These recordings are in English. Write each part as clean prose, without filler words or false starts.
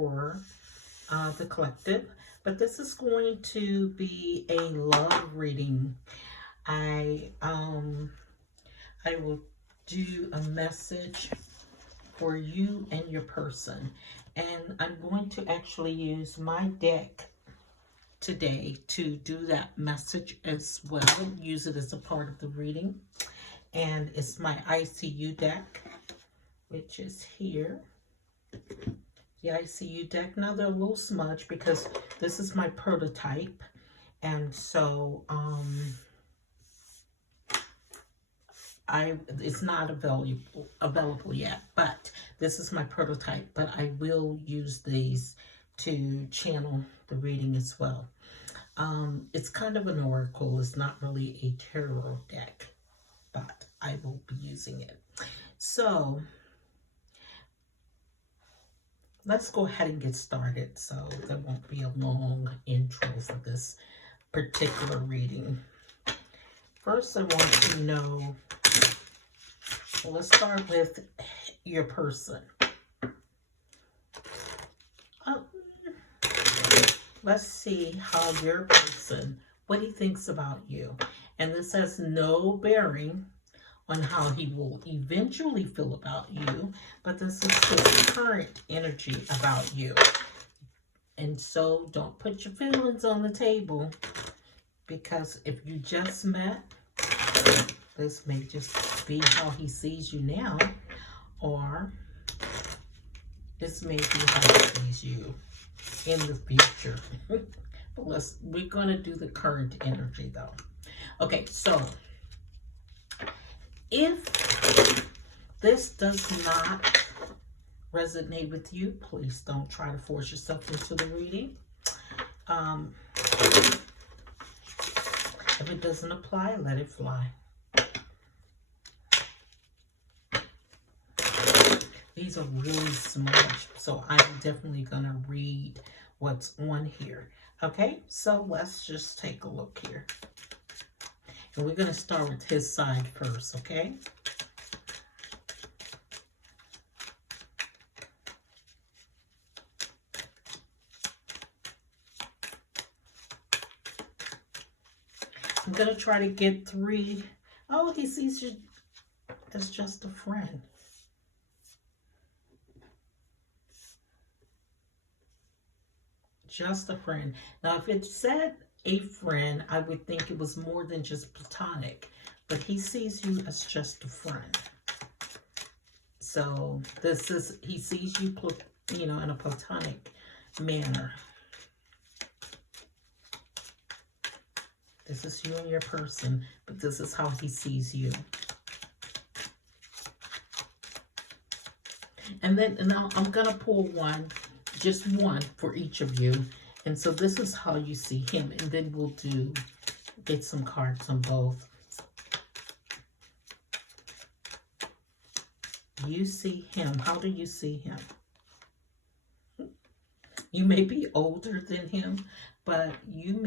for the collective, but this is going to be a love reading. I will do a message for you and your person, and I'm going to actually use my deck today to do that message as well. Use it as a part of the reading, and it's my ICU deck, which is here. The ICU deck. Now they're a little smudged because this is my prototype, and so it's not available yet, but this is my prototype. But I will use these to channel the reading as well. It's kind of an oracle. It's not really a tarot deck, but I will be using it. So let's go ahead and get started, so there won't be a long intro for this particular reading. First, I want to know, well, let's start with your person. Let's see how your person, what he thinks about you. And this has no bearing on how he will eventually feel about you, but this is his current energy about you. And so don't put your feelings on the table, because if you just met, this may just be how he sees you now, or this may be how he sees you in the future. But we're going to do the current energy though. Okay, so if this does not resonate with you, please don't try to force yourself into the reading. If it doesn't apply, let it fly. These are really smudged, so I'm definitely going to read what's on here. Okay, so let's just take a look here. And we're going to start with his side first, okay? I'm going to try to get 3. Oh, he sees you as just a friend. Just a friend. Now, if it said a friend, I would think it was more than just platonic, but he sees you as just a friend. So this is, he sees you, you know, in a platonic manner. This is you and your person, but this is how he sees you. And then now I'm going to pull one, just one for each of you. And so this is how you see him. And then we'll get some cards on both. You see him. How do you see him? You may be older than him, but you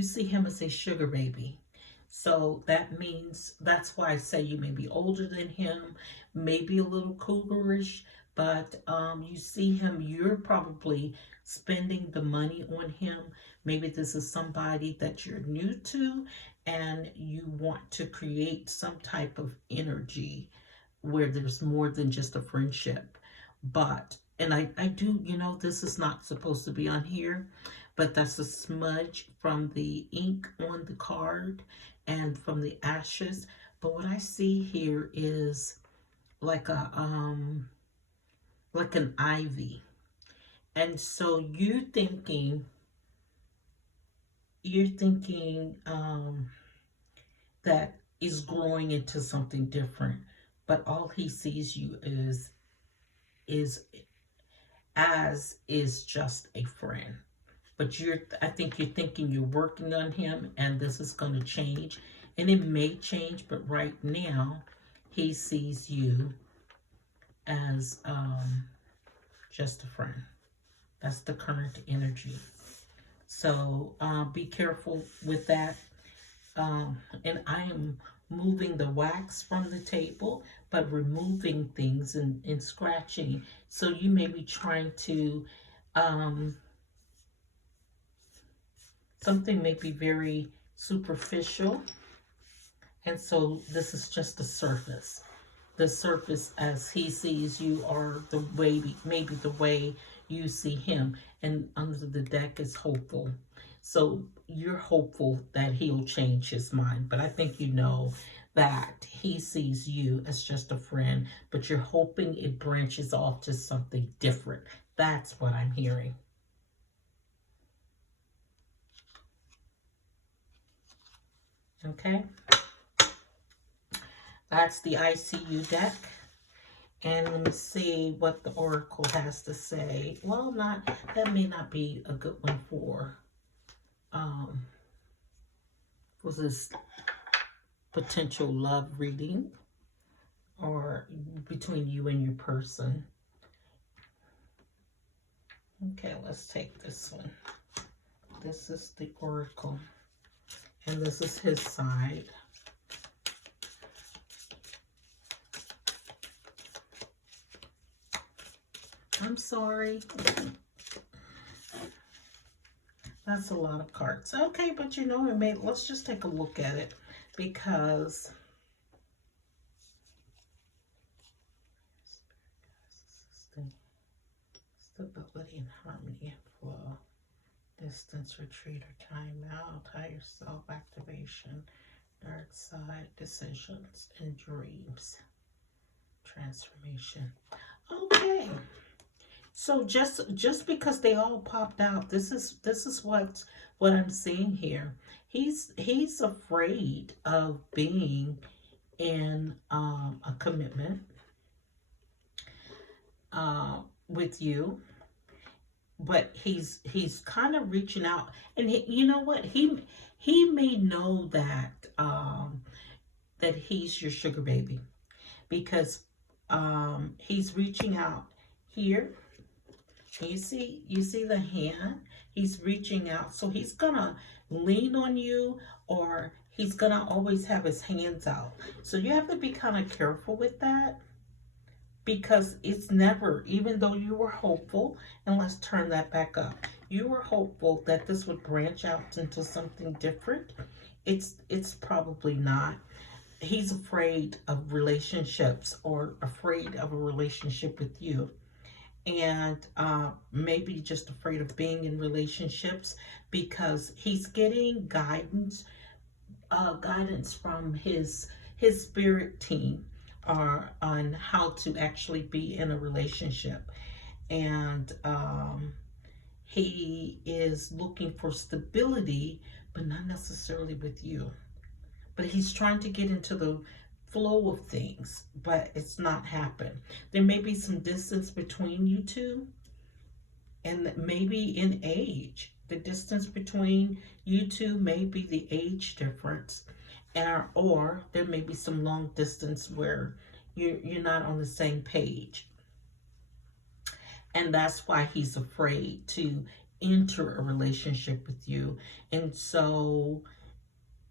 see him as a sugar baby. So that means, that's why I say you may be older than him, maybe a little cougarish, but you see him, you're probably spending the money on him. Maybe this is somebody that you're new to, and you want to create some type of energy where there's more than just a friendship. But, and I do, you know, this is not supposed to be on here, but that's a smudge from the ink on the card and from the ashes. But what I see here is like an ivy. And so you're thinking that is growing into something different, but all he sees you is just a friend. But I think you're thinking you're working on him, and this is going to change, and it may change, but right now he sees you as just a friend. That's the current energy. So be careful with that. And I am moving the wax from the table, but removing things and scratching. So you may be trying to, um, something may be very superficial. And so this is just the surface. The surface as he sees you, or the way, maybe the way you see him. And under the deck is hopeful. So you're hopeful that he'll change his mind. But I think you know that he sees you as just a friend, but you're hoping it branches off to something different. That's what I'm hearing. Okay? That's the ICU deck. And let me see what the Oracle has to say. Well, that may not be a good one for this potential love reading or between you and your person. Okay, let's take this one. This is the Oracle, and this is his side. I'm sorry. That's a lot of cards. Okay, but you know, let's just take a look at it, because stability and harmony and flow, distance, retreat, or time out, higher self activation, dark side, decisions and dreams, transformation. Okay. So just because they all popped out, this is what I'm seeing here. He's afraid of being in a commitment with you, but he's kind of reaching out, and you know what, he may know that that he's your sugar baby, because he's reaching out here. You see the hand? He's reaching out. So he's gonna lean on you, or he's gonna always have his hands out. So you have to be kind of careful with that, because it's never, even though you were hopeful, and let's turn that back up. You were hopeful that this would branch out into something different. It's probably not. He's afraid of relationships, or afraid of a relationship with you. And maybe just afraid of being in relationships, because he's getting guidance from his spirit team on how to actually be in a relationship. And he is looking for stability, but not necessarily with you. But he's trying to get into the flow of things, but it's not happened. There may be some distance between you two, and maybe in age. The distance between you two may be the age difference, or there may be some long distance where you're not on the same page. And that's why he's afraid to enter a relationship with you. And so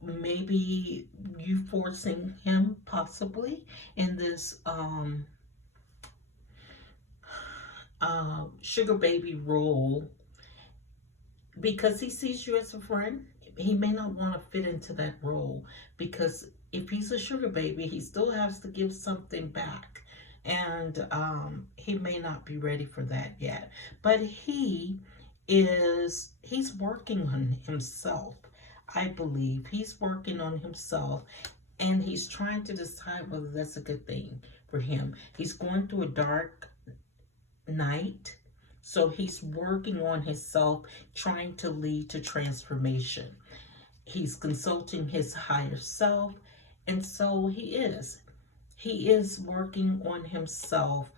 maybe you forcing him possibly in this sugar baby role, because he sees you as a friend. He may not want to fit into that role, because if he's a sugar baby, he still has to give something back, and he may not be ready for that yet. But he's working on himself. I believe he's working on himself, and he's trying to decide whether that's a good thing for him. He's going through a dark night, so he's working on himself, trying to lead to transformation. He's consulting his higher self, and so he is working on himself,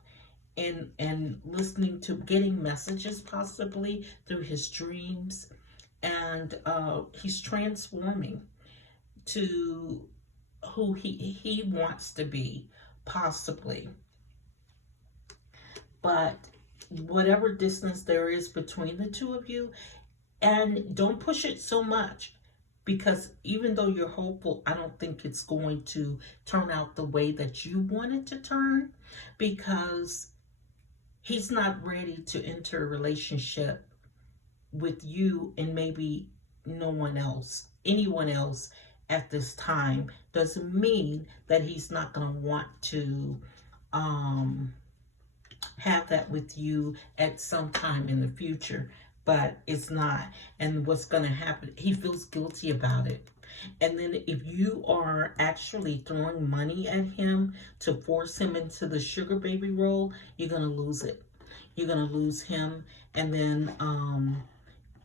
and listening to, getting messages possibly through his dreams, and he's transforming to who he wants to be, possibly. But whatever distance there is between the two of you, and don't push it so much. Because even though you're hopeful, I don't think it's going to turn out the way that you want it to turn, because he's not ready to enter a relationship with you and maybe no one else, anyone else at this time. Doesn't mean that he's not going to want to um, have that with you at some time in the future, but it's not. And what's going to happen, he feels guilty about it. And then if you are actually throwing money at him to force him into the sugar baby role, you're going to lose it. You're going to lose him. And then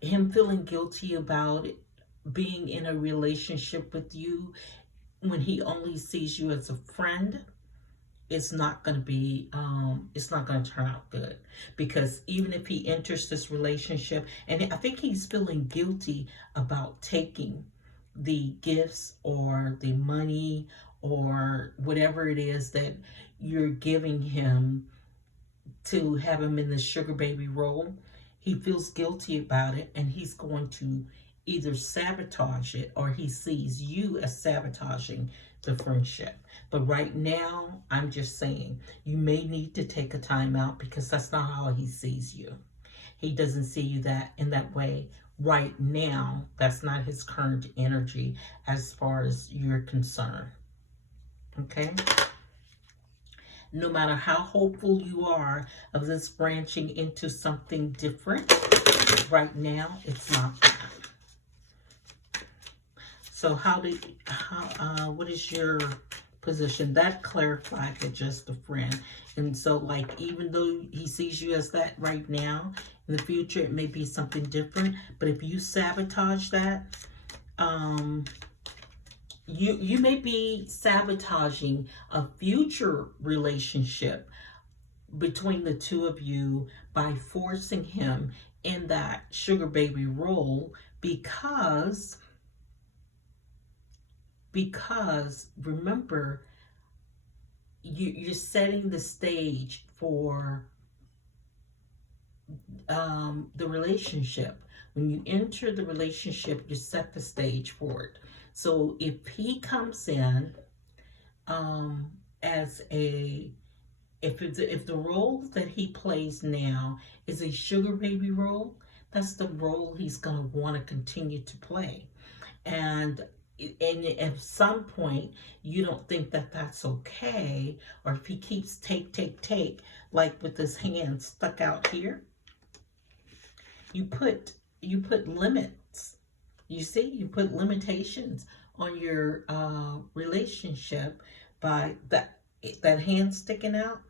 him feeling guilty about it, being in a relationship with you when he only sees you as a friend, it's not going to be it's not going to turn out good. Because even if he enters this relationship, and I think he's feeling guilty about taking the gifts or the money or whatever it is that you're giving him to have him in the sugar baby role, he feels guilty about it, and he's going to either sabotage it, or he sees you as sabotaging the friendship. But right now, I'm just saying, you may need to take a time out, because that's not how he sees you. He doesn't see you that in that way right now. That's not his current energy as far as you're concerned. Okay? No matter how hopeful you are of this branching into something different, right now, it's not that. So what is your position? That clarified that just a friend. And so, like, even though he sees you as that right now, in the future, it may be something different. But if you sabotage that, you may be sabotaging a future relationship between the two of you by forcing him in that sugar baby role, because remember, you're setting the stage for the relationship. When you enter the relationship, you set the stage for it. So if he comes in as a, if the role that he plays now is a sugar baby role, that's the role he's going to want to continue to play. And at some point you don't think that that's okay, or if he keeps take, like with his hand stuck out here, you put limits. You see, you put limitations on your relationship by that hand sticking out.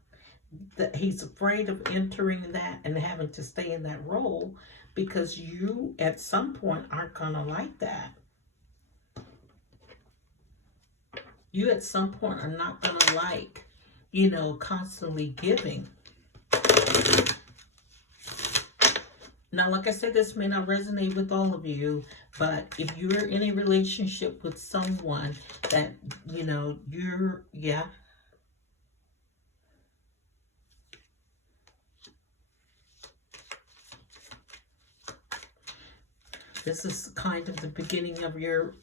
That he's afraid of entering that and having to stay in that role, because you at some point aren't gonna like that. You at some point are not gonna like, constantly giving. Now, like I said, this may not resonate with all of you, but if you're in a relationship with someone that, yeah. This is kind of the beginning of your,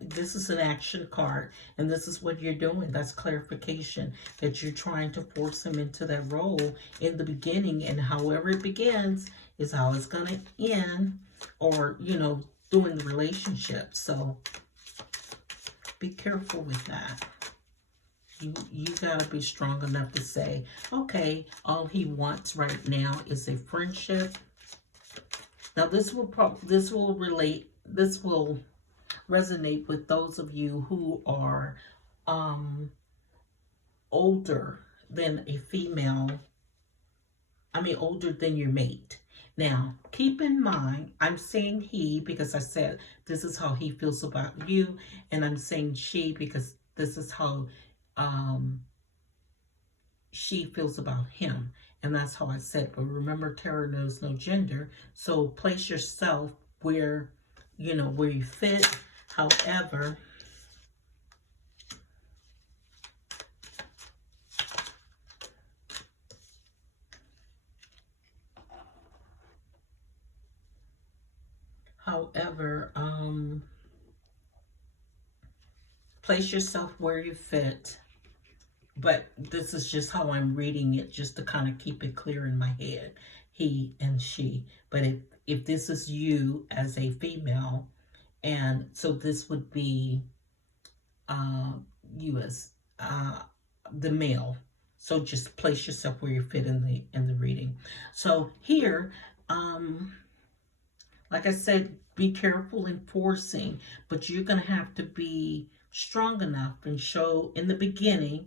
this is an action card, and this is what you're doing. That's clarification, that you're trying to force him into that role in the beginning, and however it begins is how it's going to end, or, doing the relationship. So be careful with that. You got to be strong enough to say, okay, all he wants right now is a friendship. Now, this will resonate with those of you who are older than a female. Older than your mate. Now, keep in mind, I'm saying he because I said this is how he feels about you, and I'm saying she because this is how she feels about him, and that's how I said. But remember, tarot knows no gender, so place yourself where where you fit. However, However, place yourself where you fit. But this is just how I'm reading it, just to kind of keep it clear in my head. He and she. But if this is you as a female, and so this would be uh, you as the male. So just place yourself where you fit in the reading. So here, like I said, be careful in forcing, but you're gonna have to be strong enough and show in the beginning,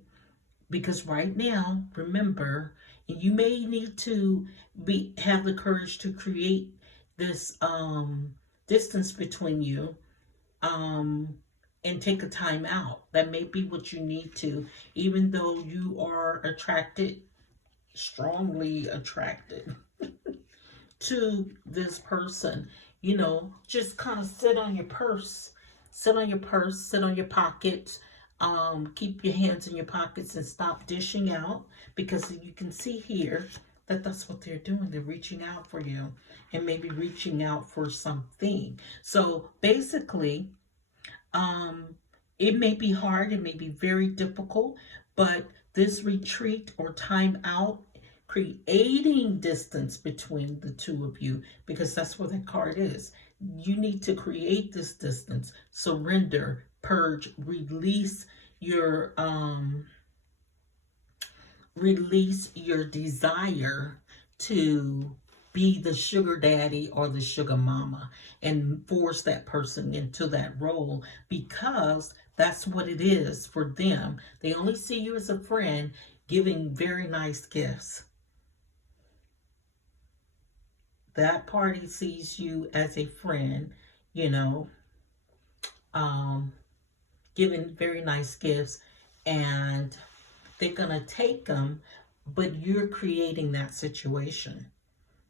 because right now, remember, you may need to have the courage to create this distance between you, um, and take a time out. That may be what you need to, even though you are attracted, strongly attracted to this person. Just kind of sit on your purse, sit on your pockets. Keep your hands in your pockets and stop dishing out, because you can see here that that's what they're doing. They're reaching out for you, and maybe reaching out for something. So basically, it may be hard, it may be very difficult, but this retreat or time out, creating distance between the two of you, because that's what that card is. You need to create this distance, surrender, purge, release your desire to be the sugar daddy or the sugar mama, and force that person into that role, because that's what it is for them. They only see you as a friend giving very nice gifts. That party sees you as a friend, you know, giving very nice gifts, and they're going to take them, but you're creating that situation.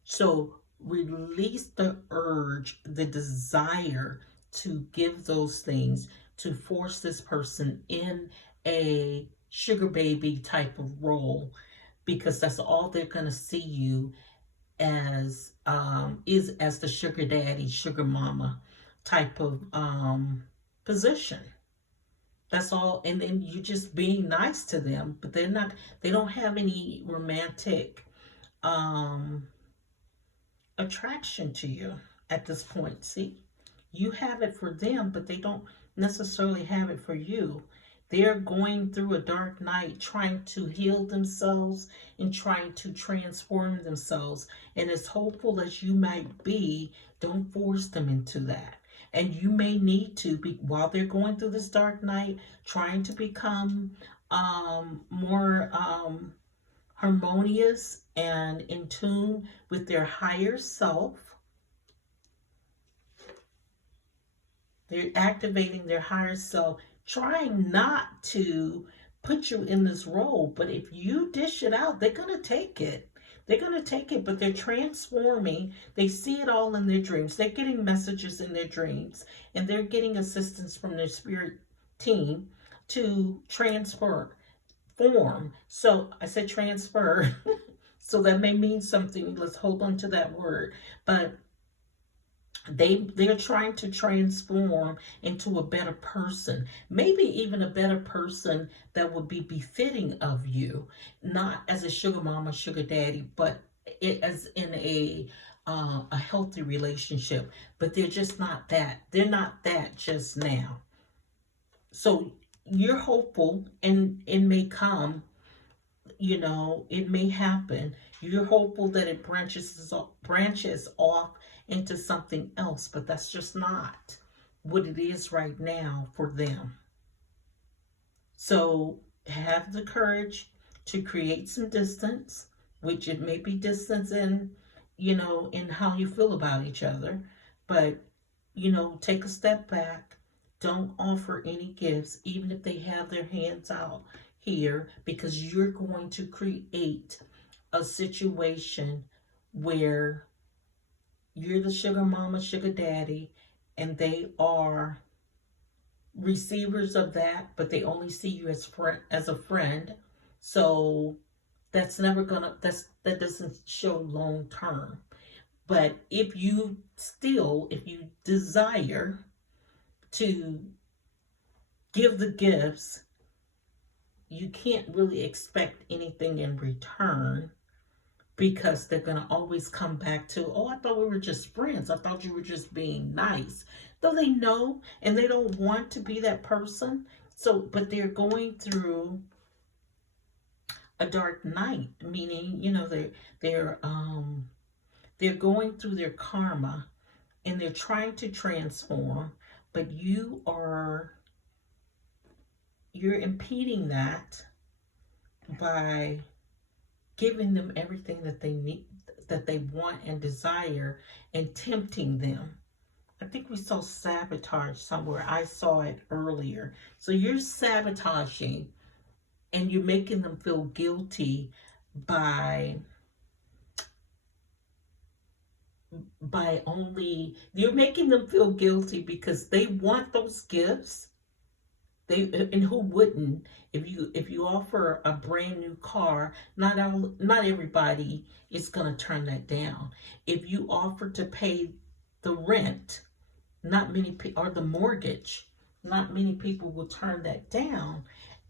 So release the urge, the desire to give those things, to force this person in a sugar baby type of role, because that's all they're going to see you as, is as the sugar daddy, sugar mama type of position. That's all. And then you just being nice to them, but they don't have any romantic attraction to you at this point. See, you have it for them, but they don't necessarily have it for you. They're going through a dark night, trying to heal themselves and trying to transform themselves. And as hopeful as you might be, don't force them into that. And you may need to be, while they're going through this dark night, trying to become more harmonious and in tune with their higher self. They're activating their higher self, trying not to put you in this role. But if you dish it out, they're going to take it. They're going to take it, but they're transforming. They see it all in their dreams. They're getting messages in their dreams, and they're getting assistance from their spirit team to transform. So I said transfer. So that may mean something. Let's hold on to that word. But they're trying to transform into a better person, maybe even a better person that would be befitting of you, not as a sugar mama, sugar daddy, but as in a healthy relationship. But they're just not that. They're not that just now. So you're hopeful, and it may come. It may happen. You're hopeful that it branches off into something else, but that's just not what it is right now for them. So have the courage to create some distance, which it may be distance in how you feel about each other, but take a step back. Don't offer any gifts, even if they have their hands out here, because you're going to create a situation where you're the sugar mama, sugar daddy, and they are receivers of that, but they only see you as a friend. So that's never gonna, that doesn't show long term. But if you desire to give the gifts, you can't really expect anything in return, because they're going to always come back to, oh, I thought we were just friends. I thought you were just being nice. Though they know and they don't want to be that person. So, but they're going through a dark night, meaning, they're they're going through their karma and they're trying to transform, but you're impeding that by giving them everything that they need, that they want and desire, and tempting them. I think we saw sabotage somewhere. I saw it earlier. So you're sabotaging and you're making them feel guilty by only, you're making them feel guilty because they want those gifts. And who wouldn't? If you offer a brand new car, not everybody is going to turn that down. If you offer to pay the rent, not many people, or the mortgage, not many people will turn that down.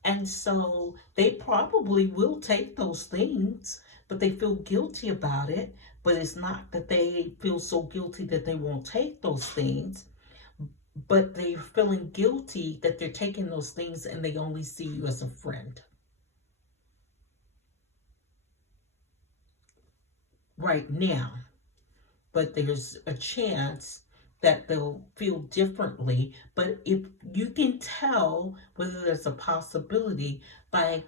And so they probably will take those things, but they feel guilty about it. But it's not that they feel so guilty that they won't take those things, but they're feeling guilty that they're taking those things and they only see you as a friend. Right now. But there's a chance that they'll feel differently. But if you can tell whether there's a possibility by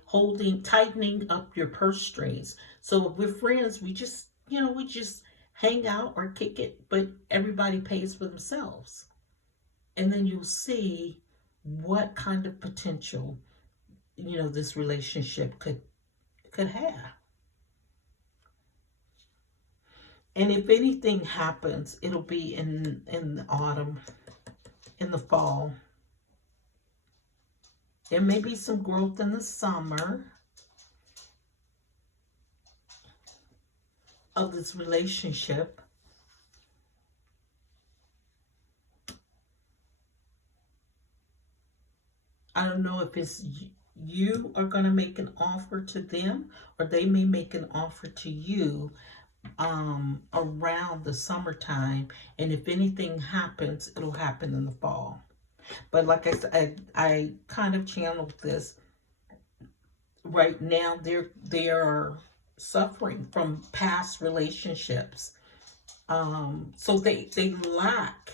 tightening up your purse strings. So if we're friends, we just hang out or kick it, but everybody pays for themselves. And then you'll see what kind of potential, this relationship could have. And if anything happens, it'll be in the autumn, in the fall. There may be some growth in the summer of this relationship. I don't know if it's you are going to make an offer to them, or they may make an offer to you around the summertime. And if anything happens, it'll happen in the fall. But like I said, I kind of channeled this. Right now, they are suffering from past relationships. So they lack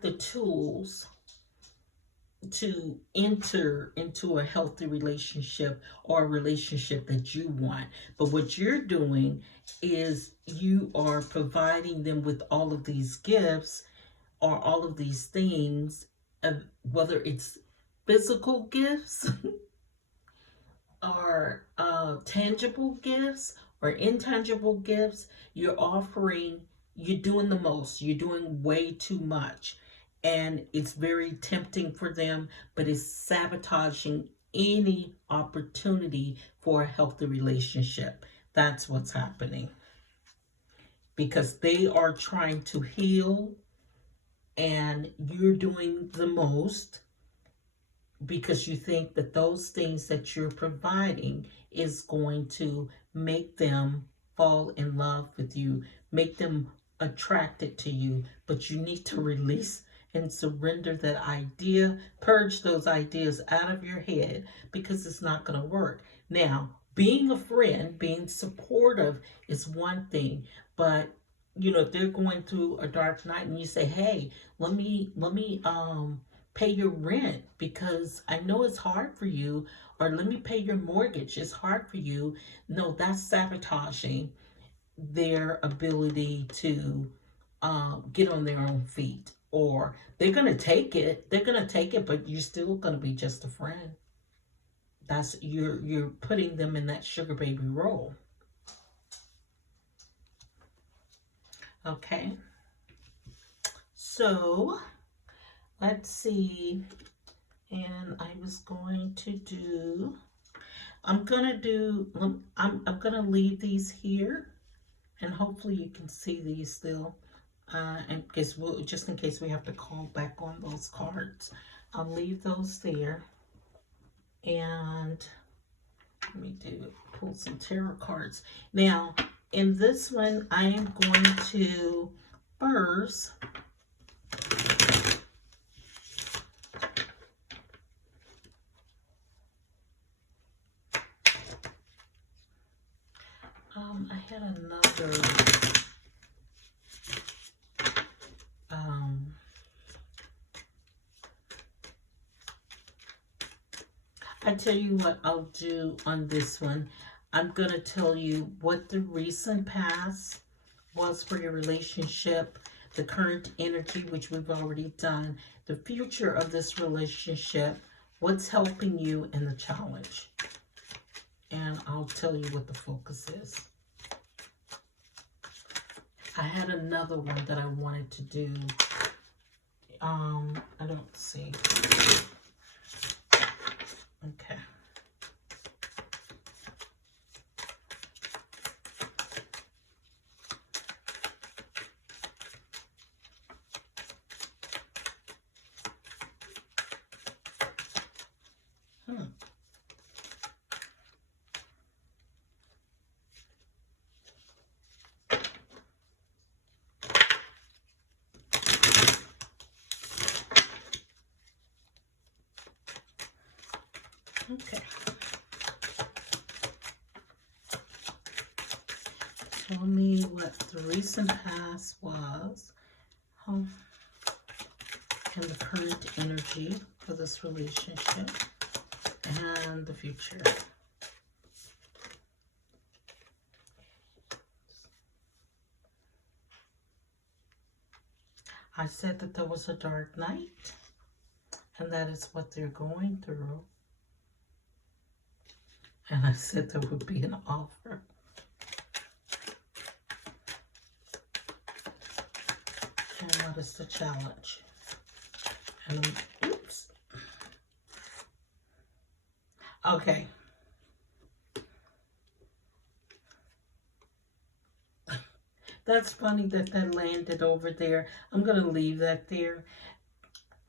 the tools to enter into a healthy relationship, or a relationship that you want. But what you're doing is you are providing them with all of these gifts, or all of these things, whether it's physical gifts or tangible gifts or intangible gifts. You're doing the most. You're doing way too much. And it's very tempting for them, but it's sabotaging any opportunity for a healthy relationship. That's what's happening. Because they are trying to heal, and you're doing the most because you think that those things that you're providing is going to make them fall in love with you, make them attracted to you. But you need to release and surrender that idea, purge those ideas out of your head, because it's not going to work. Now, being a friend, being supportive is one thing, but if they're going through a dark night and you say, hey, let me pay your rent because I know it's hard for you, or let me pay your mortgage, it's hard for you. No, that's sabotaging their ability to get on their own feet. Or they're going to take it, but you're still going to be just a friend. That's, you're putting them in that sugar baby role. Okay. So, let's see. And I was going to do I'm gonna leave these here, and hopefully you can see these still. And because we'll, just in case we have to call back on those cards, I'll leave those there. And let me pull some tarot cards. Now, in this one, I am going to first I had another I tell you what I'll do on this one. I'm going to tell you what the recent past was for your relationship, the current energy, which we've already done, the future of this relationship, what's helping you, and the challenge. And I'll tell you what the focus is. I had another one that I wanted to do. I don't see. Okay. Okay. Tell me what the recent past was, and the current energy for this relationship, and the future. I said that there was a dark night, and that is what they're going through. And I said there would be an offer. And what is the challenge? And oops. Okay. That's funny that that landed over there. I'm going to leave that there.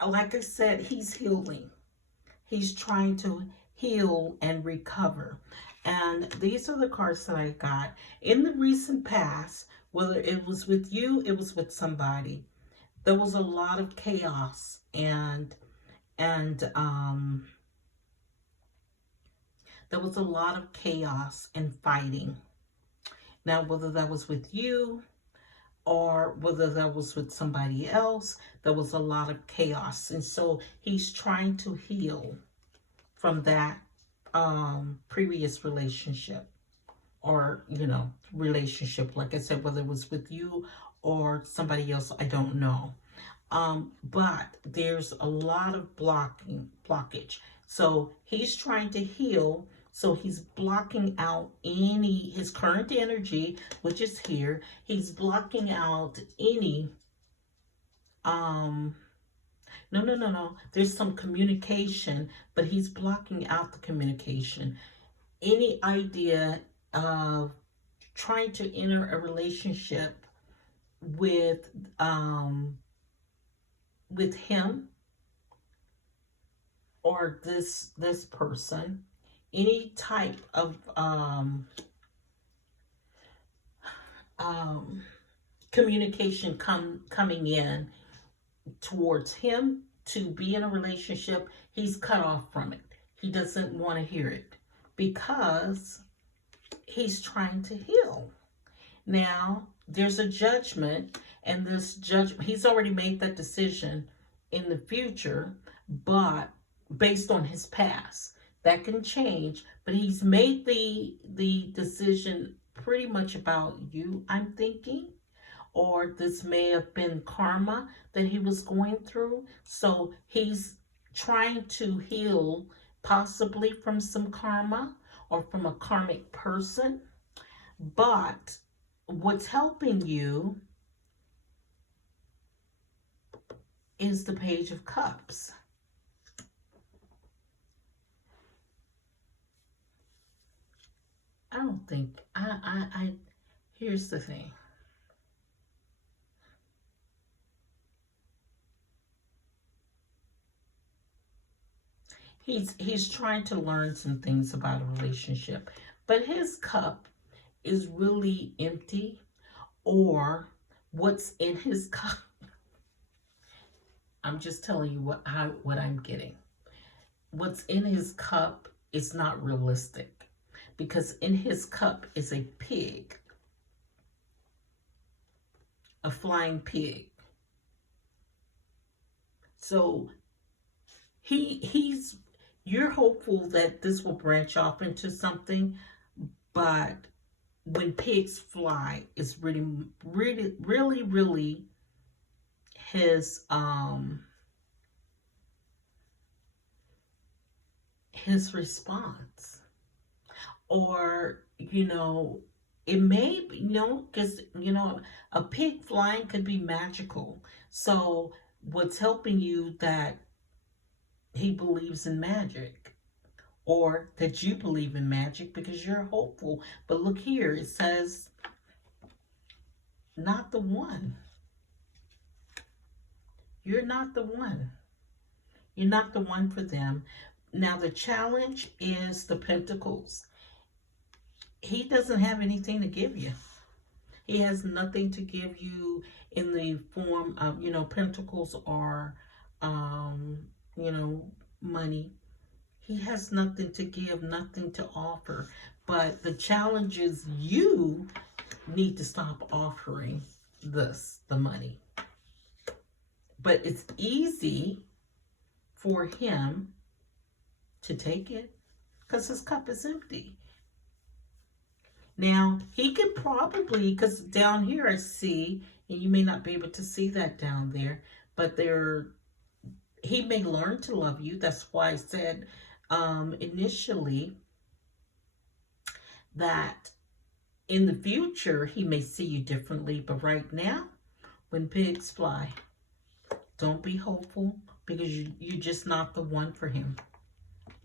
Like I said, he's healing. He's trying to heal and recover. And these are the cards that I got. In the recent past, whether it was with you, it was with somebody, there was a lot of chaos and there was a lot of chaos and fighting. Now, whether that was with you or whether that was with somebody else, there was a lot of chaos. And so he's trying to heal from that previous relationship, or, you know, relationship. Like I said, whether it was with you or somebody else, I don't know. But there's a lot of blockage. So he's trying to heal. So he's blocking out his current energy, which is here. He's blocking out any, no. There's some communication, but he's blocking out the communication. Any idea of trying to enter a relationship with him or this person, any type of communication coming in towards him to be in a relationship, he's cut off from it. He doesn't want to hear it because he's trying to heal. Now, there's a judgment, and this judgment, he's already made that decision in the future, but based on his past. That can change, but he's made the decision pretty much about you, I'm thinking. Or this may have been karma that he was going through. So he's trying to heal possibly from some karma or from a karmic person. But what's helping you is the Page of Cups. don't think I here's the thing. He's trying to learn some things about a relationship, but his cup is really empty, or what's in his cup. I'm just telling you what I'm getting. What's in his cup is not realistic, because in his cup is a pig, a flying pig. So he's you're hopeful that this will branch off into something, but when pigs fly, it's really his his response. Or it may be, because a pig flying could be magical. So what's helping you that he believes in magic, or that you believe in magic because you're hopeful. But look here, it says not the one. You're not the one. You're not the one for them. Now the challenge is the pentacles. He doesn't have anything to give you. He has nothing to give you in the form of, pentacles are, money. He has nothing to give, nothing to offer. But the challenge is you need to stop offering the money. But it's easy for him to take it because his cup is empty. Now, he could probably, because down here I see, and you may not be able to see that down there, but he may learn to love you. That's why I said initially that in the future, he may see you differently. But right now, when pigs fly, don't be hopeful, because you're just not the one for him.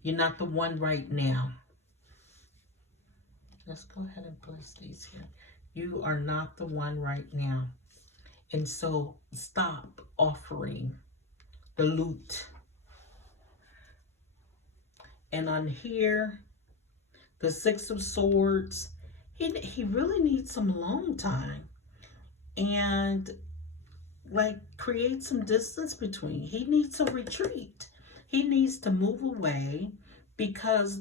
You're not the one right now. Let's go ahead and place these here. You are not the one right now. And so stop offering the loot. And on here, the Six of Swords, he really needs some alone time. And create some distance between. He needs a retreat. He needs to move away, because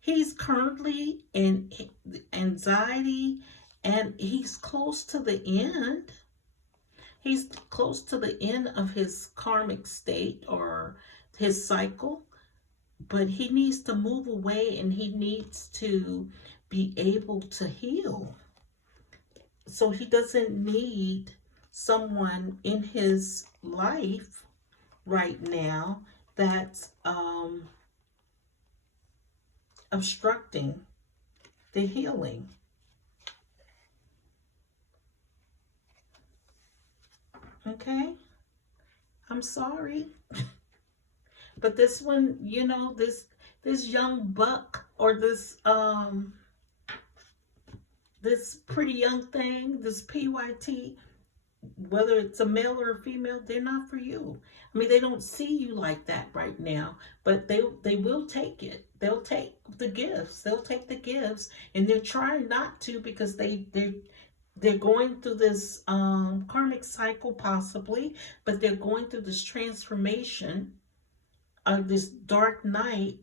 he's currently in anxiety, and he's close to the end. He's close to the end of his karmic state or his cycle, but he needs to move away, and he needs to be able to heal. So he doesn't need someone in his life right now that's obstructing the healing. Okay? I'm sorry. But this one, this young buck, or this pretty young thing, this PYT, whether it's a male or a female, they're not for you. I mean, they don't see you like that right now, but they will take it. They'll take the gifts. They'll take the gifts, and they're trying not to, because they're going through this karmic cycle possibly, but they're going through this transformation of this dark night,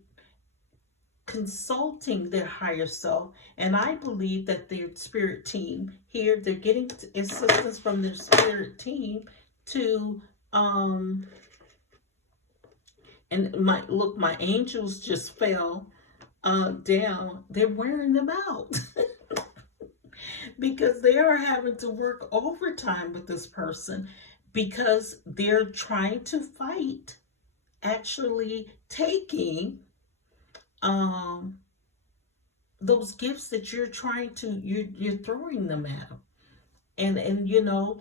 consulting their higher self. And I believe that their spirit team here, they're getting assistance from their spirit team to and my angels just fell down. They're wearing them out because they are having to work overtime with this person, because they're trying to fight actually taking those gifts that you're throwing them at them. And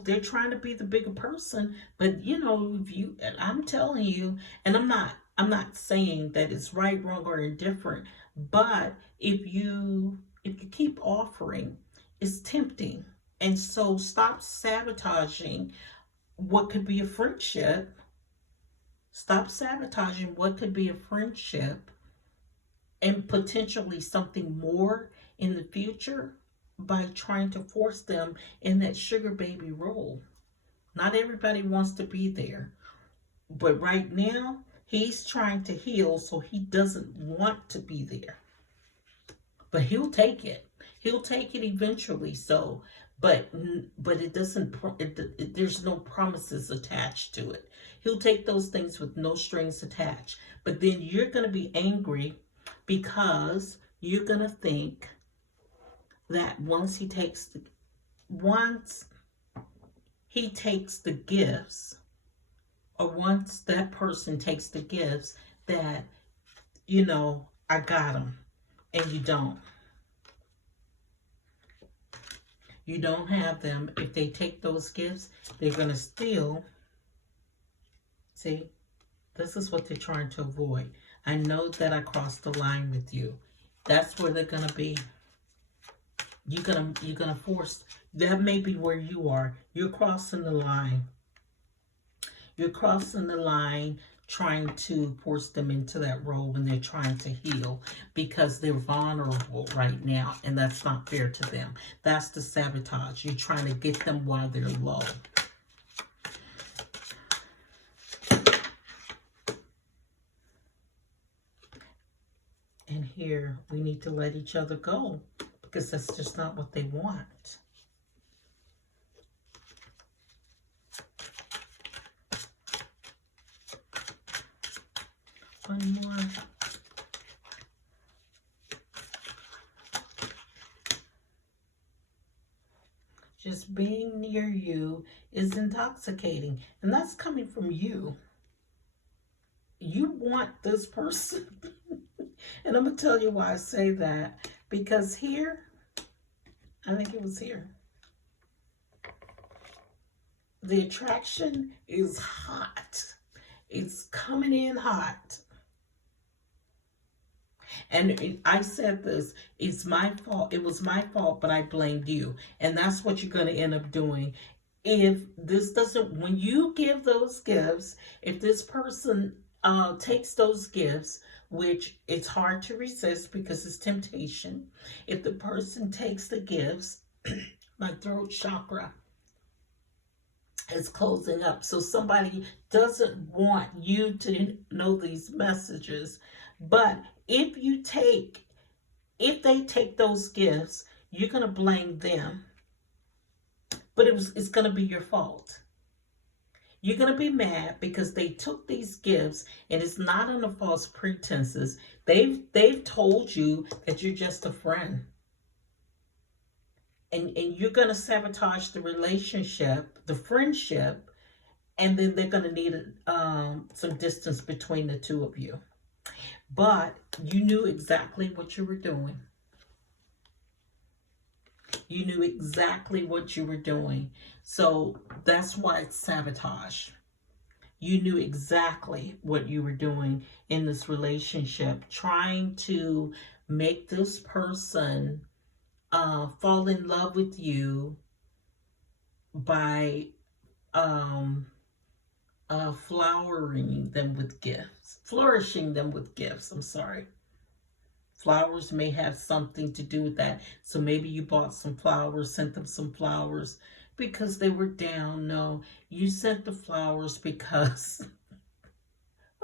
they're trying to be the bigger person, but I'm telling you, and I'm not I'm not saying that it's right, wrong, or indifferent, but if you keep offering, it's tempting. And so stop sabotaging what could be a friendship. Stop sabotaging what could be a friendship and potentially something more in the future by trying to force them in that sugar baby role. Not everybody wants to be there. But right now, he's trying to heal, so he doesn't want to be there. But he'll take it. He'll take it eventually. So, but it doesn't. There's no promises attached to it. He'll take those things with no strings attached. But then you're gonna be angry because you're gonna think that once he takes the gifts, or once that person takes the gifts, that, I got them. And you don't. You don't have them. If they take those gifts, they're going to steal. See, this is what they're trying to avoid. I know that I crossed the line with you. That's where they're going to be. You're gonna force. That may be where you are. You're crossing the line. You're crossing the line, trying to force them into that role when they're trying to heal, because they're vulnerable right now, and that's not fair to them. That's the sabotage. You're trying to get them while they're low. And here, we need to let each other go, because that's just not what they want. One more. Just being near you is intoxicating. And that's coming from you. You want this person. And I'm going to tell you why I say that. Because here, I think it was here, the attraction is hot. It's coming in hot. And I said this, it's my fault. It was my fault, but I blamed you. And that's what you're going to end up doing. If this doesn't, when you give those gifts, if this person takes those gifts, which it's hard to resist because it's temptation. If the person takes the gifts, my throat chakra is closing up. So somebody doesn't want you to know these messages. But if they take those gifts, you're going to blame them. But it's going to be your fault. You're going to be mad because they took these gifts, and it's not under false pretenses. They've told you that you're just a friend. And you're going to sabotage the relationship, the friendship, and then they're going to need some distance between the two of you. But you knew exactly what you were doing. You knew exactly what you were doing. So that's why it's sabotage. You knew exactly what you were doing in this relationship, trying to make this person fall in love with you by flourishing them with gifts. I'm sorry. Flowers may have something to do with that. So maybe you bought some flowers, sent them some flowers because they were down. No, you sent the flowers because,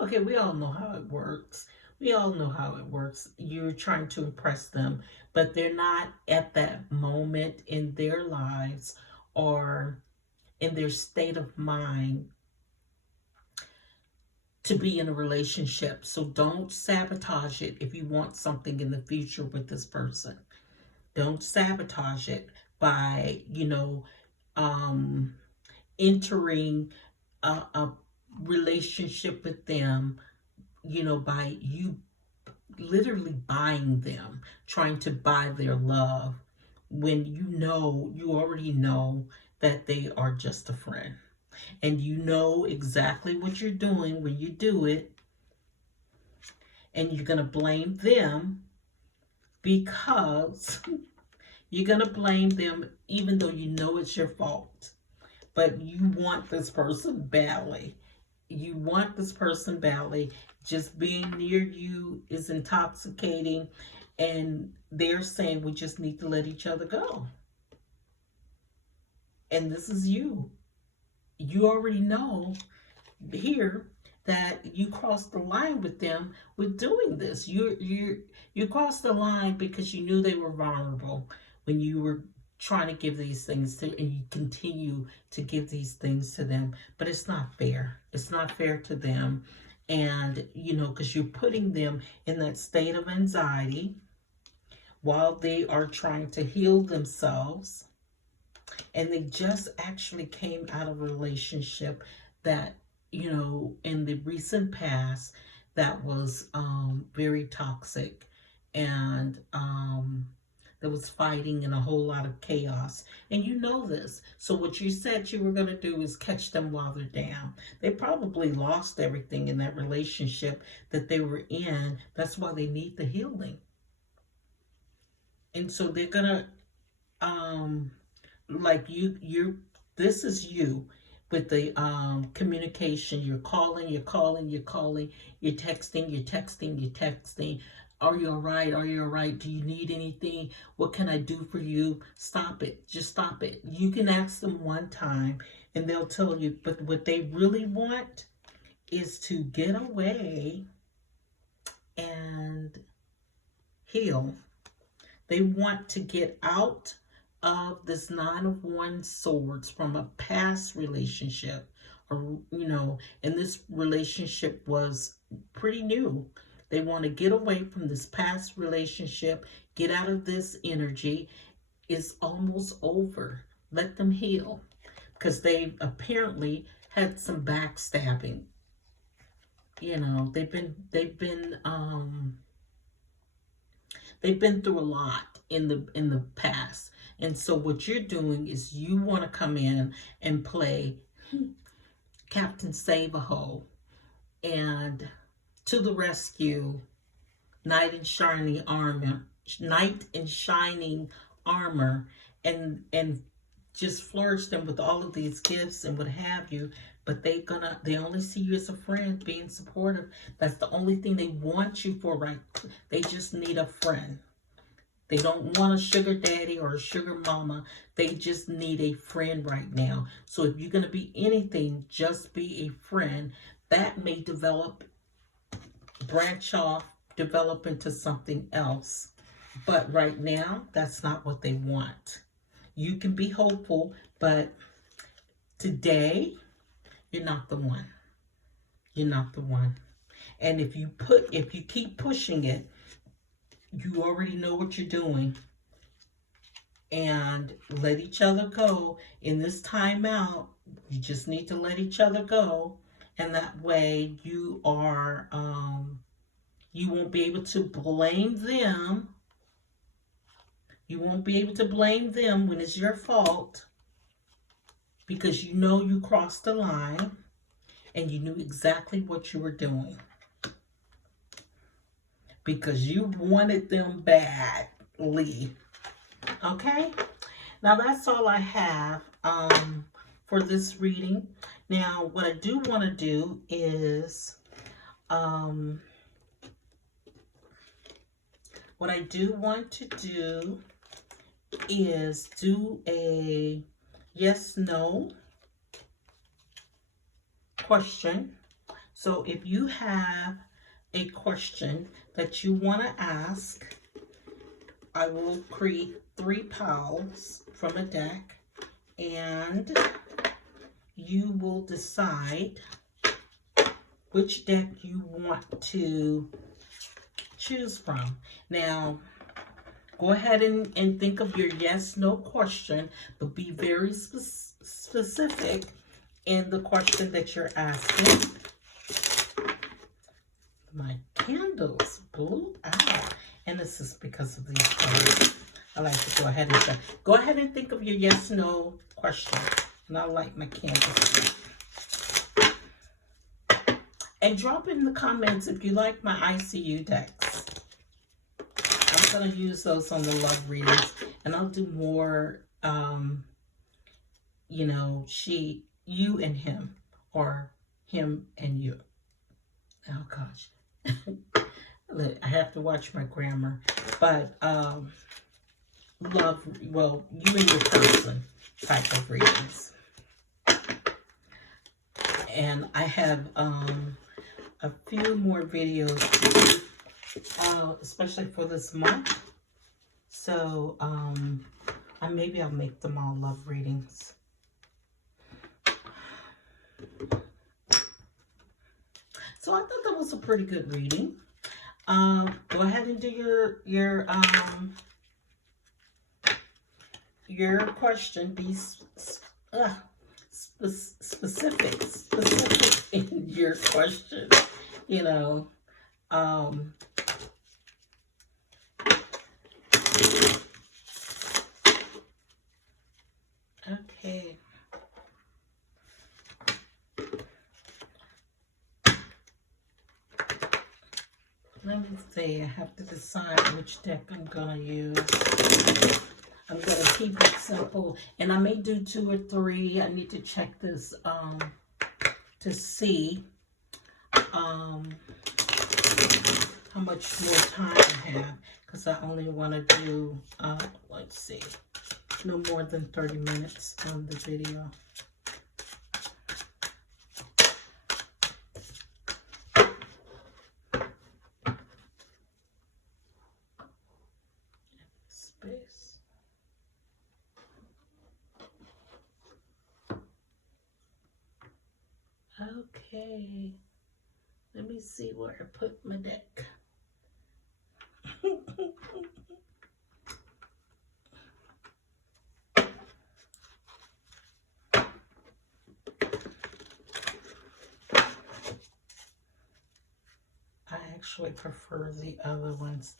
okay, we all know how it works. You're trying to impress them, but they're not at that moment in their lives or in their state of mind to be in a relationship. So don't sabotage it if you want something in the future with this person. Don't sabotage it by, entering a relationship with them, by you literally buying them, trying to buy their love when you already know that they are just a friend. And you know exactly what you're doing when you do it. and you're going to blame them because you're going to blame them even though you know it's your fault. But you want this person badly. You want this person badly. Just being near you is intoxicating, and they're saying we just need to let each other go. And this is you. You already know here that you crossed the line with them with doing this. You crossed the line because you knew they were vulnerable when you were trying to give these things to, and you continue to give these things to them. But it's not fair. It's not fair to them. And, you know, because you're putting them in that state of anxiety while they are trying to heal themselves. And they just actually came out of a relationship that, you know, in the recent past that was very toxic, and there was fighting and a whole lot of chaos. And you know this. So what you said you were going to do is catch them while they're down. They probably lost everything in that relationship that they were in. That's why they need the healing. And so they're going to, like this is you with the communication. You're calling, you're texting. Are you all right? Are you all right? Do you need anything? What can I do for you? Stop it. Just stop it. You can ask them one time and they'll tell you, but what they really want is to get away and heal. They want to get out of this 9 of Wands swords from a past relationship, or, you know, and this relationship was pretty new. They want to get away from this past relationship, get out of this energy. It's almost over. Let them heal, because they apparently had some backstabbing. You know, they've been through a lot in the past. And so what you're doing is you want to come in and play Captain Save-A-Ho and to the rescue, knight in shining armor, and just flourish them with all of these gifts and what have you. But they only see you as a friend, being supportive. That's the only thing they want you for, right? They just need a friend. They don't want a sugar daddy or a sugar mama. They just need a friend right now. So if you're going to be anything, just be a friend. That may branch off, develop into something else. But right now, that's not what they want. You can be hopeful, but today, you're not the one. You're not the one. And if you keep pushing it, you already know what you're doing. And let each other go. In this timeout, you just need to let each other go. And that way you are, you won't be able to blame them. You won't be able to blame them when it's your fault, because you know you crossed the line and you knew exactly what you were doing, because you wanted them badly. Okay? Now that's all I have for this reading. Now what I do want to do is do a yes/no question. So if you have a question that you want to ask, I will create 3 piles from a deck, and you will decide which deck you want to choose from. Now, go ahead and think of your yes/no question, but be very specific in the question that you're asking. My candles blew out, and this is because of these colors. I like to go ahead and think of your yes/no question, and I'll light my candles. And drop in the comments if you like my ICU decks. I'm going to use those on the love readings. And I'll do more, you know, you and him, or him and you. Oh, gosh. I have to watch my grammar. But, love, well, you and your person type of readings. And I have a few more videos to do, especially for this month. So maybe I'll make them all love readings. So I thought that was a pretty good reading. Go ahead and do your question. Be specific in your question. You know. Okay. Let me see. I have to decide which deck I'm gonna use. I'm gonna keep it simple, and I may do 2 or 3. I need to check this to see how much more time I have, because I only want to do let's see, no more than 30 minutes on the video. Space. Okay, let me see where I put my deck. I actually prefer the other ones.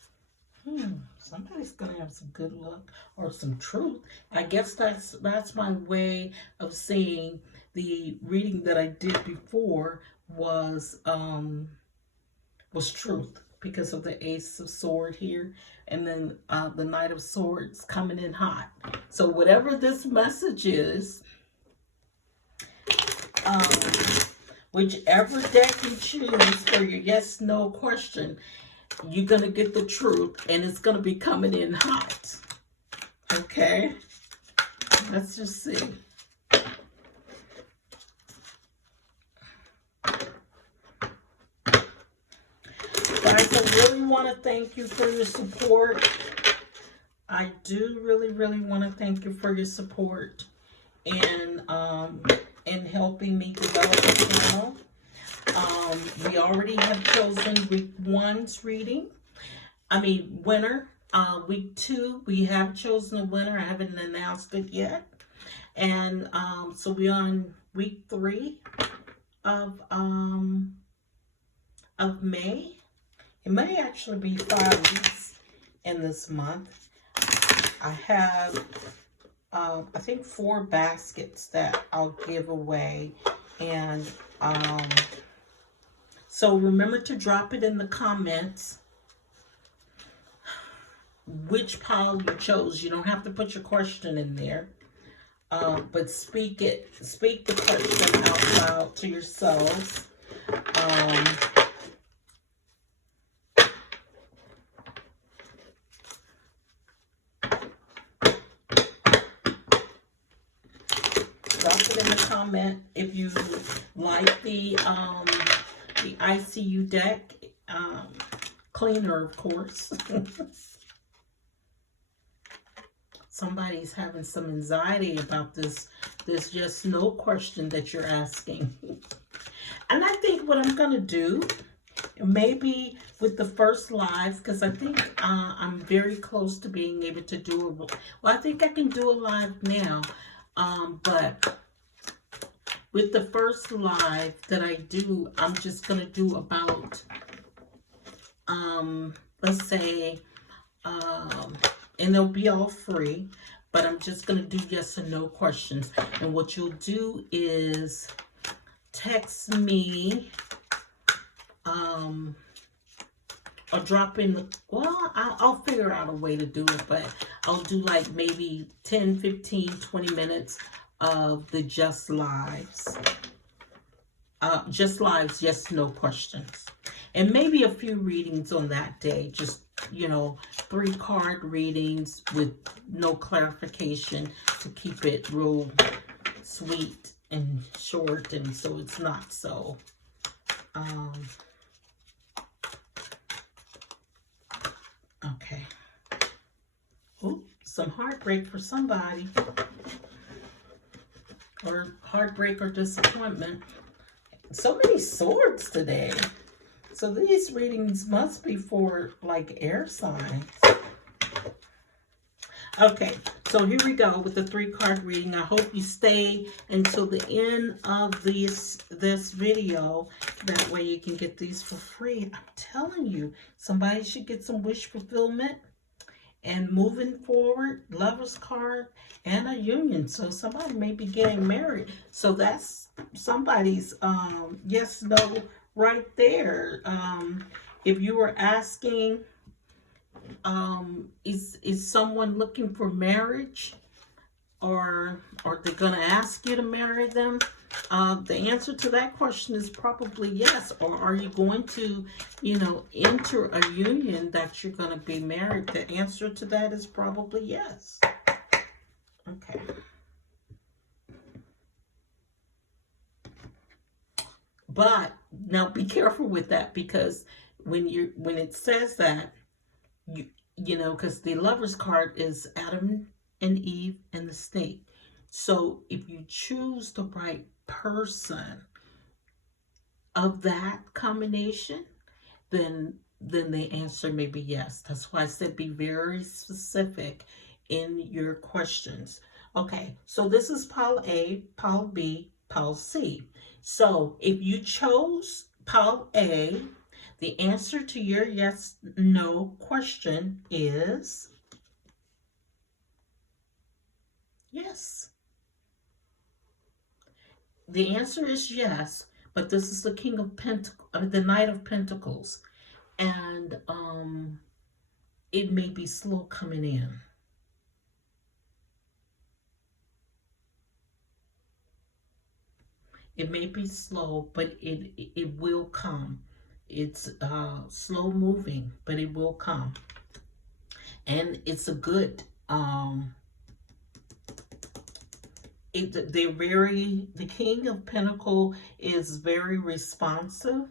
Somebody's gonna have some good luck or some truth. I guess that's my way of saying the reading that I did before was truth, because of the Ace of Swords here, and then the Knight of Swords coming in hot. So whatever this message is, whichever deck you choose for your yes/no question, you're going to get the truth, and it's going to be coming in hot. Okay? Let's just see. Guys, I really want to thank you for your support. I do really, really want to thank you for your support and helping me develop the channel. We already have chosen week 1's reading. Winner. Week 2, we have chosen a winner. I haven't announced it yet. And so we're on week 3 of May. It may actually be 5 weeks in this month. I have, I think 4 baskets that I'll give away. And so remember to drop it in the comments which pile you chose. You don't have to put your question in there. But speak the question out loud to yourselves. Drop it in the comment if you like the ICU deck, cleaner, of course. Somebody's having some anxiety about this yes no question that you're asking. And I think what I'm gonna do, maybe with the first live, because I think I'm very close to being able to do it. Well, I think I can do a live now, but with the first live that I do, I'm just gonna do about let's say and they'll be all free, but I'm just gonna do yes and no questions. And what you'll do is text me or drop in the, well, I'll figure out a way to do it, but I'll do like maybe 10, 15, 20 minutes of the just lives. Just lives, yes, no questions. And maybe a few readings on that day. Just, 3-card readings with no clarification to keep it real sweet and short, and so it's not so okay. Ooh, some heartbreak for somebody, or heartbreak or disappointment. So many swords today. So these readings must be for like air signs. Okay, so here we go with the 3-card reading. I hope you stay until the end of this video. That way you can get these for free. I'm telling you, somebody should get some wish fulfillment. And moving forward, Lover's card and a union. So somebody may be getting married. So that's somebody's yes, no, right there. If you were asking, is someone looking for marriage, or are they going to ask you to marry them? The answer to that question is probably yes. Or are you going to, enter a union that you're going to be married? The answer to that is probably yes. Okay. But now be careful with that, because when it says that, because the Lover's card is Adam and Eve and the snake. So if you choose the right person of that combination, then the answer may be yes. That's why I said be very specific in your questions. Okay, so this is pile A, pile B, pile C. So if you chose pile A, the answer to your yes, no question is yes. The answer is yes, but this is the King of Pentacles, the Knight of Pentacles, and it may be slow coming in. It may be slow, but it will come. It's slow moving, but it will come, and it's a good. The King of Pentacles is very responsible,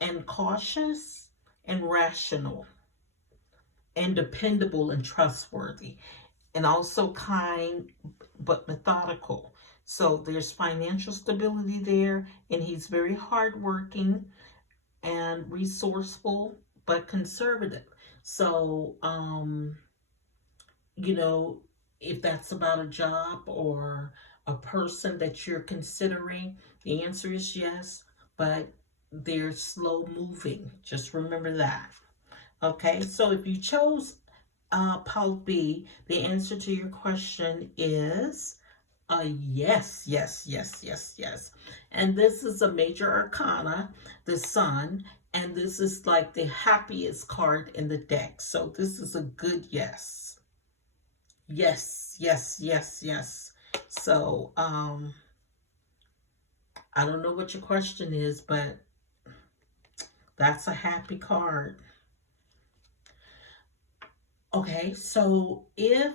and cautious, and rational, and dependable, and trustworthy, and also kind but methodical. So there's financial stability there, and he's very hardworking and resourceful but conservative. So if that's about a job or a person that you're considering, the answer is yes, but they're slow moving. Just remember that. Okay, so if you chose pile B, the answer to your question is yes, yes, yes, yes, yes. And this is a major arcana, the Sun, and this is like the happiest card in the deck. So this is a good yes. Yes, yes, yes, yes. So, I don't know what your question is, but that's a happy card. Okay, so if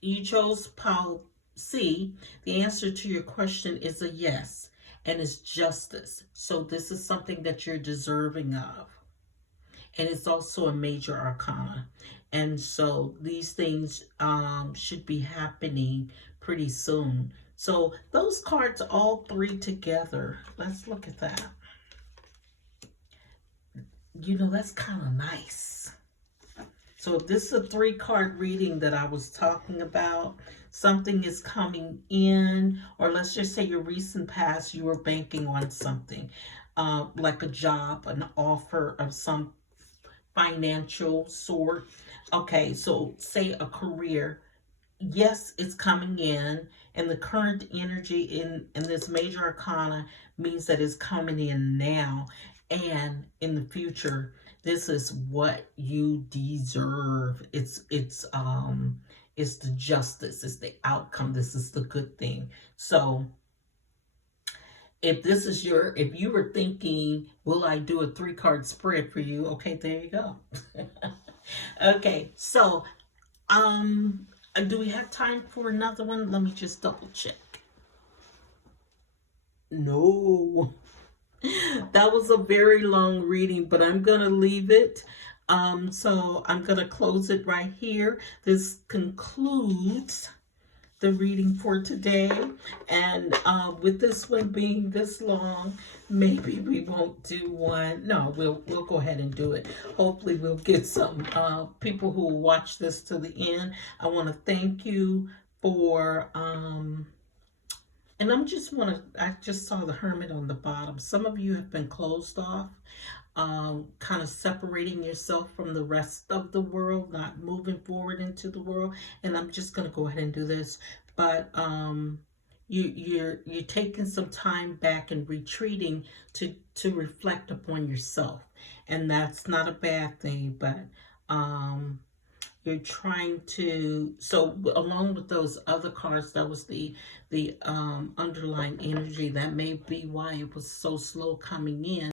you chose pile C, the answer to your question is a yes, and it's justice. So this is something that you're deserving of. And it's also a major arcana. And so these things should be happening pretty soon. So those cards, all 3 together, let's look at that. That's kind of nice. So if this is a 3-card reading that I was talking about, something is coming in, or let's just say your recent past, you were banking on something, like a job, an offer of some financial sort. Okay, so say a career. Yes, it's coming in. And the current energy in this major arcana means that it's coming in now and in the future. This is what you deserve. It's the justice, it's the outcome. This is the good thing. So if you were thinking, will I do a 3-card spread for you? Okay, there you go. Okay, so do we have time for another one? Let me just double check. No. That was a very long reading, but I'm going to leave it. So I'm going to close it right here. This concludes the reading for today. And with this one being this long, maybe we won't do one. No, we'll go ahead and do it. Hopefully we'll get some people who will watch this to the end. I want to thank you for and I just saw the Hermit on the bottom. Some of you have been closed off, kind of separating yourself from the rest of the world, not moving forward into the world. And I'm just going to go ahead and do this. But you're taking some time back and retreating to reflect upon yourself. And that's not a bad thing, but you're trying to, so along with those other cards, that was the underlying energy. That may be why it was so slow coming in.